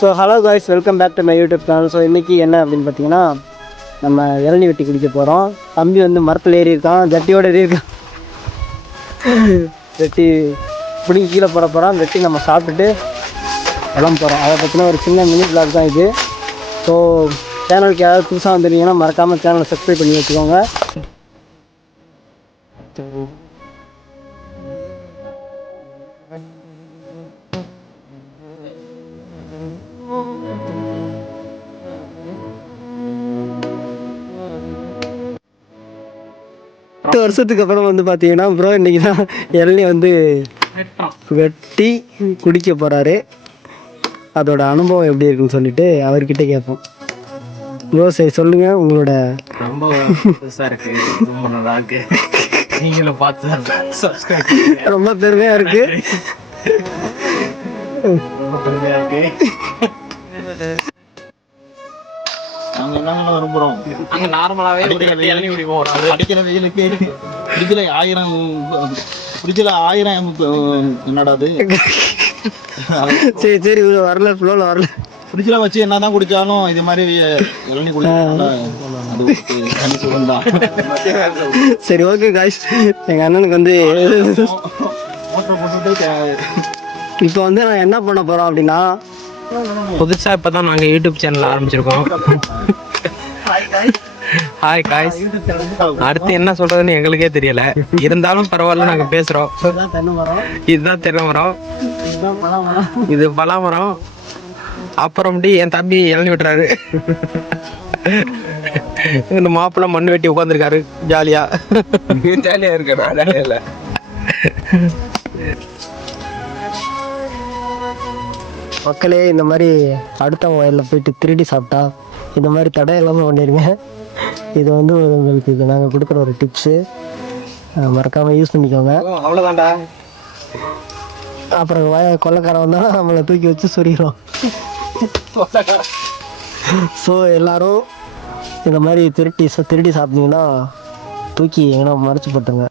So hello guys, welcome back to my YouTube channel. So இன்றைக்கி என்ன அப்படின்னு பார்த்தீங்கன்னா, நம்ம இளநீ வெட்டி குடிக்க போகிறோம். தம்பி வந்து மரத்தில் ஏறி இருக்கான், ஜட்டியோடு ஏறி இருக்கான். வெட்டி பிடிங்கி கீழே போட போகிறோம். வெட்டி நம்ம சாப்பிட்டுட்டு கிளம்ப போகிறோம். அதை பற்றின ஒரு சின்ன மினி பிளாக் தான் இது. ஸோ சேனலுக்கு யாராவது புதுசாக வந்துருந்தீங்கன்னா மறக்காமல் சேனலை சப்ஸ்கிரைப் பண்ணி வச்சுக்கோங்க. வருஷத்துக்கு அப்புறம் வந்து பார்த்தீங்கன்னா ப்ரோ இன்றைக்கி தான் இளநீ வந்து வெட்டி குடிக்க போகிறாரு. அதோட அனுபவம் எப்படி இருக்குன்னு சொல்லிட்டு அவர்கிட்ட கேட்போம். ப்ரோ சரி சொல்லுங்கள் உங்களோட. ரொம்ப பெருசாக இருக்கு, ரொம்ப நல்லா இருக்கு. நீங்களும் பார்த்து ரொம்ப பெருமையாக இருக்கு. ரொம்ப பெருமையாக இருக்கு. நாங்கள் என்னங்க விரும்புகிறோம், நாங்கள் நார்மலாகவே இளநீ குடிப்போம். அடிக்கிற வெயிலுக்கு ஃப்ரிட்ஜில் 1000 என்னடா அது. சரி சரி வரல ஃப்ளோவில் வரல. ஃப்ரிட்ஜில் வச்சு என்ன தான் குடித்தாலும் இது மாதிரி இளநீ குடிச்சா அது தனி சுகம் தான். சரி ஓகே காய்ஸ், எங்கள் அண்ணனுக்கு வந்து மோட்டர் போட்டுட்டு இப்போ வந்து நான் என்ன பண்ண போகிறோம் அப்படின்னா, புதுசாக இப்போ தான் நாங்கள் யூடியூப் சேனல் ஆரம்பிச்சிருக்கோம். Hi guys. அடுத்து என்ன சொல்கிறதுன்னு எங்களுக்கே தெரியலை, இருந்தாலும் பரவாயில்ல நாங்கள் பேசுகிறோம். இதுதான் தென்னை மரம், இது பலாமரம். அப்புறம்டி என் தம்பி இளநீ விட்டுறாரு. இந்த மாப்பிள்ளை மண் வெட்டி உட்காந்துருக்காரு ஜாலியாக. ஜாலியாக இருக்கா? ஜாலியாக இல்லை. மக்களே இந்த மாதிரி அடுத்தவங்க வயலில் போயிட்டு திருடி சாப்பிட்டா இந்த மாதிரி தடை இல்லாமல் பண்ணிடுங்க. இது வந்து உங்களுக்கு இது நாங்கள் கொடுக்குற ஒரு டிப்ஸு, மறக்காமல் யூஸ் பண்ணிக்கோங்க. அவ்வளோதான்டா. அப்புறம் கொள்ளைக்காரன் வந்தாலும் நம்மளை தூக்கி வச்சு சொரிகிறோம். ஸோ எல்லோரும் இந்த மாதிரி திருடி சாப்பிட்டீங்கன்னா தூக்கி எங்கன்னா மறைச்சி போட்டுருங்க.